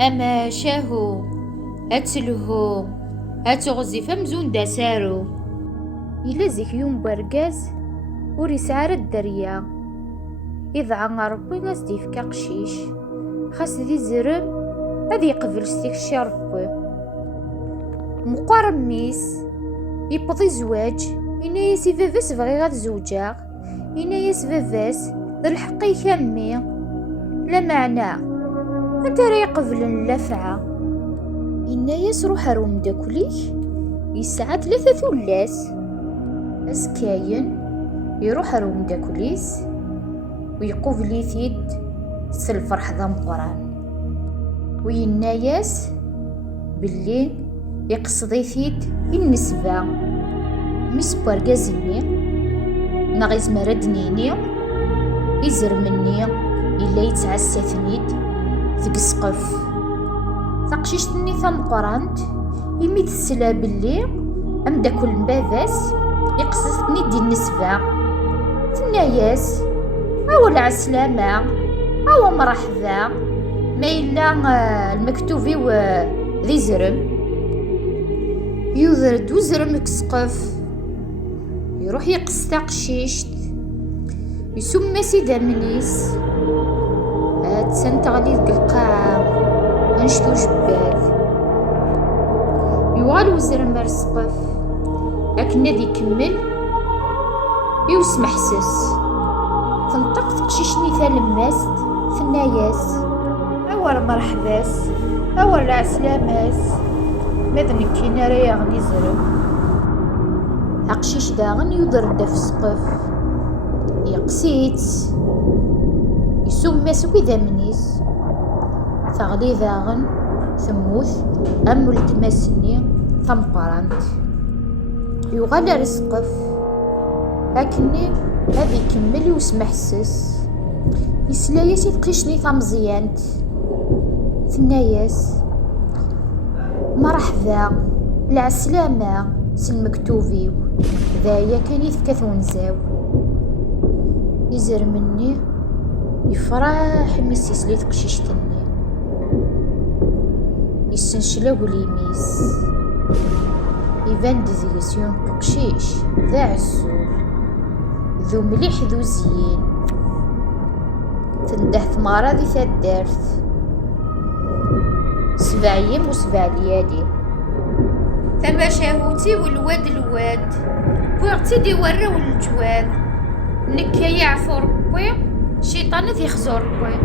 أما شاهو أتلهو أتغزف أمزون داسارو إلا زيك يوم برقاز وريسعار الدريا إذا ربي غازدي فكا قشيش خاص ذي زرم هذي يقبل ستيك ربي مقارن ميس يبضي زواج إنا ياسي فافاس بغي غاد زوجا إنا ياس فافاس ذا الحقي كامي لا معنى أنت راه يقبل اللفعة إنا ياس روح روم داكوليك يسعى 3 ثلاث أسكاين يروح روم داكوليس ويقوبلي ثيد سالفرح ذا مقران وينا ياس باللي يقصدي ثيد النسبة مس باركازني ناغيز مردنيني يزر مني إلا يتعسى ثنيد ذك السقف تقشيشتني ثمقرانت يمي تسلا باللي أمداكل مباباس يقصدني دي النسبة ثناياس أول عسلامة أو مرحبا ما إلا المكتوبي وذي زرم يوذرد وزرم كسقف يروح يقص تقشيشت يسمى سيدا منيس هاتسن تغلي ذك القاعة انشتو جبال يوغال وزرم مرسقف لكن نادي يكمل يوسم حسس تنطق تقشيشني ثالماست ثناياس أول مرحباس أول عسلاماس ماذن كينا راه يغني زرم أقشيش داغن يضرب في السقف يقسيت يسمى سوي ذا منيس ثغلي داغن ثموث أم التماسني ثمقرانت يغال رسقف لكني هذي يكمل يوسم حسس يسلاياس يتقشني ثمزيانت ثناياس مرحبا العسلامة سلمكتوبي ذايا كان يثكث ونزاو يزر مني يفرح ميسيس لي تقشيشتني يسنشلاو ليميس يبان ديزيسيون بقشيش ذا عسول ذو مليح ذو زين تنده ثمارة ذي ثدارت 7 أيام و7 ليالي ثم شاهوتي والواد الواد بوغتي دي ورا والجواد نكا يعفو ربي شيطان ذي خزو ربي